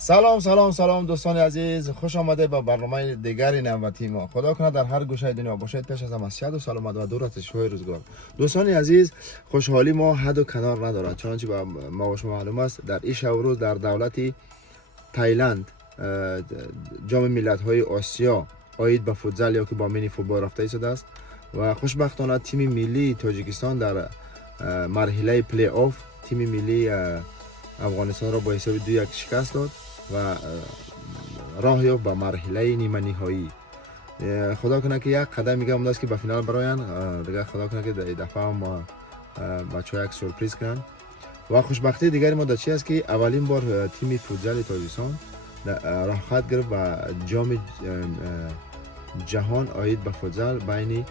سلام دوستان عزیز، خوش آمده به برنامه دیگری نوبتی ما. خدا کنه در هر گوشه دنیا باشید. پیش از همه صحت و سلامت و دور از شوی روزگار. دوستان عزیز، خوشحالی ما حد و کنار ندارد، چنانچه به ما و شما معلوم است در این شب و روز در دولت تایلند جام ملت‌های آسیا آید به فوتزال یا که با مینی فوتبال رفته شده است و خوشبختانه تیم ملی تاجیکستان در مرحله پلی آف تیم ملی افغانستان را با حساب 2-1 شکست داد و راه یافت به مرحله نیمه نهایی. خدا کنه که یک قدم میگه است که به فینال برایند. دیگه خدا کنه که در دفعه ما بچه‌ها یک سورپرایز کنن. و خوشبختی دیگری ما در چی است که اولین بار تیم فوتزال تاجیکستان راه خط گرفت و جام جهان آید به فوتزال بین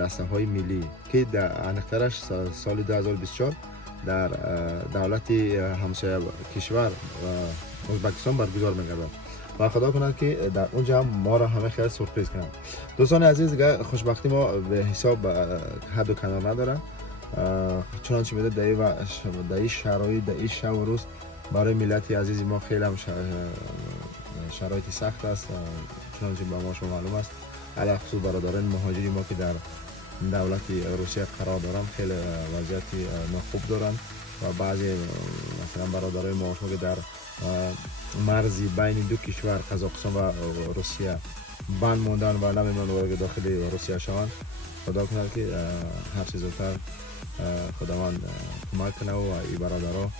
دسته های ملی که در انقترش سال 2024 در دولت همسایه کشور ازبکستان برگزار می‌گردد و خدا کنه که در اونجا هم ما را همه خیلی سورپرایز کنند. دوستان عزیز، دیگه خوشبختی ما به حساب حد و کنار نداره، چنانچه میده در این شرایط در این شب و روز برای ملت عزیز ما خیلی هم شرایط سخت است، چنانچه به ما شما معلوم است. علاوه خصوص برادران مهاجری ما که در دولت روسیه قرار دارن خیلی وضعیت ناخوب دارن و بعضی مثلا برادرای ما که در مرزی بین دو کشور قزاقستان و روسیه بند موندن و نمی‌تونن وارد داخل روسیه شوند. خدا کنه که هر چیز زودتر خداوند کمک کنه و این برادرها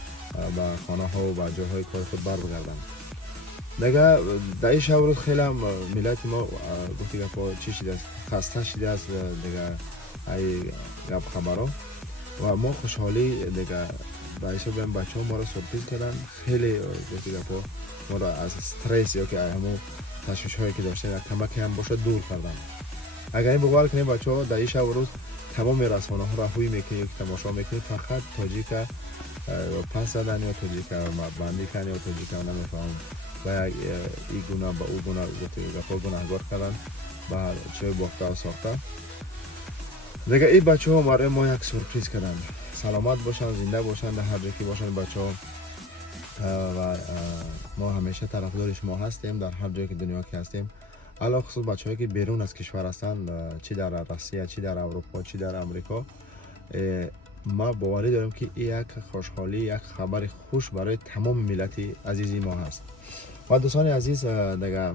به خانه ها و به جاهای کار خود بر بگردن. دیگه در این شب روز خیلی هم ملت ما گفتی که چی شده است، خسته شده است دیگه ای گپ خبرها و ما خوشحالی دیگه به حساب این بچه ها ما را سورپرایز کردن. خیلی گفتی که ما را از استرس یا که همون تشویش هایی که داشتن کمک هم باشه دور کردن. اگر این باور کنیم بچه ها در این شب روز تمام رسانه ها را هوی میکنید که تماشا میکنید فقط تاجیک پس زدن یا تاجیک بندی کردن یا تاجیک نمیفهم و این گناه با او گناه گناهگار کردن با چه باخته و ساخته. دیگه این بچه ها برای ما یک سورپرایز کردن. سلامت باشن، زنده باشن، در هر جایی که باشن بچه ها و ما همیشه طرفدار شما هستیم در هر جایی که دنیا که هستیم. علاوه خصوص بچه‌هایی که بیرون از کشور هستن، چی در روسیه، چی در اروپا، چی در امریکا، ما باوری داریم که این یک خوشحالی، یک خبر خوش برای تمام ملت عزیزی ما هست. و دوستان عزیز، دیگه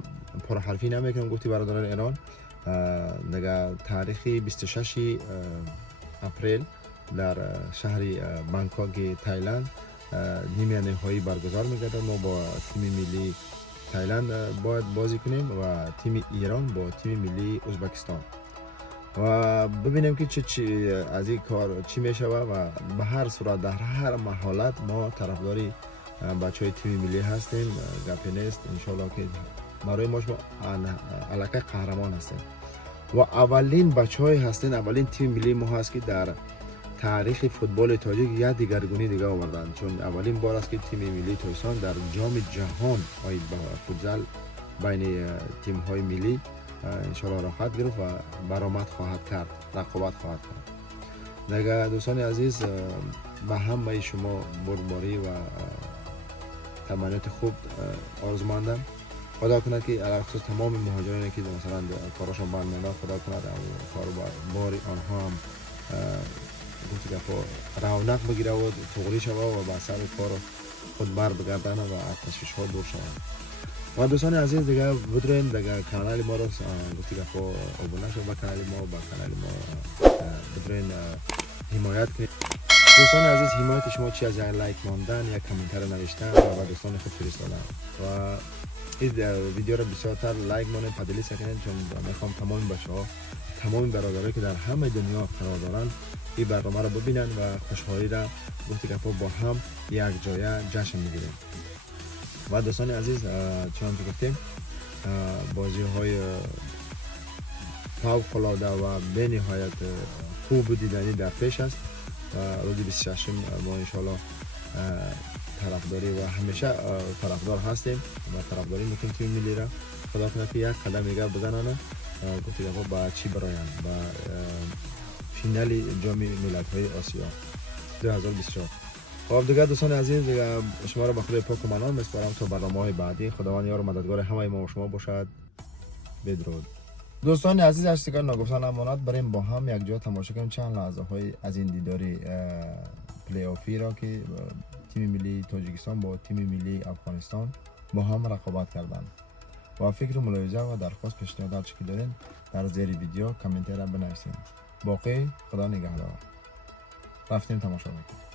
پرحرفی نمیکنم، گفتی برادران ایران دیگه تاریخ 26 اپریل در شهر بانکوک تایلند نیمه نهایی برگزار می‌گردد. ما با تیم ملی تایلند باید بازی کنیم و تیم ایران با تیم ملی ازبکستان و ببینیم که چی از این کار چی میشه و به هر صورت در هر حالت ما طرفداری بچهای تیم ملی هستیم. گپی نیست، انشالله که برای ما شما الکه قهرمان هستیم و اولین بچهای هستین، اولین تیم ملی ما هست که در تاریخ فوتبال تاجیک یا دیگرگونی دیگه آوردن، چون اولین بار است که تیم ملی تاجیکستان در جام جهان آید به فوتبال بین تیم های ملی انشالله راحت گرفت و برآمد خواهد کرد، رقابت خواهد کرد. دیگه دوستان عزیز، به همه شما بردباری و تمنیات خوب آرزومندم. خدا کنه که علاوه خصوص تمام مهاجرانی که مثلا کارشون بند میاد، خدا کنه کاروبار آنها هم گفتی که رونق بگیره و فوقی شوه و به سر کار خود بر بگردن و از تشویش ها دور شوند. و دوستان عزیز دیگه بدرین دیگه کانال ما رو گفتی که ابونه شو به کانال ما و به کانال ما بدرین حمایت کنید. دوستان عزیز، حمایت شما چی از یک لایک ماندن، یک کامنتر نوشتن و به دوستان خود فرستادن و این ویدیو رو بسیارتر لایک مانه پدلی سکنید، چون میخوام تمام بچه‌ها تمام برادرایی که در همه دنیا قرار دارن این برنامه رو ببینن و خوشحالی را گفتی که با هم یک جای جشن میگیریم. و دوستان عزیز، چون گفتیم بازی های فوق العاده و به نهایت خوب دیدنی در پیش است و روز 26 ما انشالله طرفداری و همیشه طرفدار هستیم و طرفداری میکنیم تیم ملی را. خدا کنه که یک قدم دیگر بزنن گفتی که با چی برایند با فینال جام ملت‌های آسیا 2024. خب دیگه دوستان عزیز، دیگه شما رو به خدای پاک و منان میسپارم تا برنامه‌های بعدی. خداوند یار و مددگار همه ما و شما باشد. بدرود. دوستان عزیز، هر چیزی که نگفتن امانت، بریم با هم یک جا تماشا کنیم چند لحظه های از این دیداری پلی آفی را که تیم ملی تاجیکستان با تیم ملی افغانستان با هم رقابت کردند. با فکر و ملاحظه و درخواست پیشنهادات که دارین در زیر ویدیو کامنت را بنویسین. باقی خدا نگهدار. رفتیم تماشا میکنیم.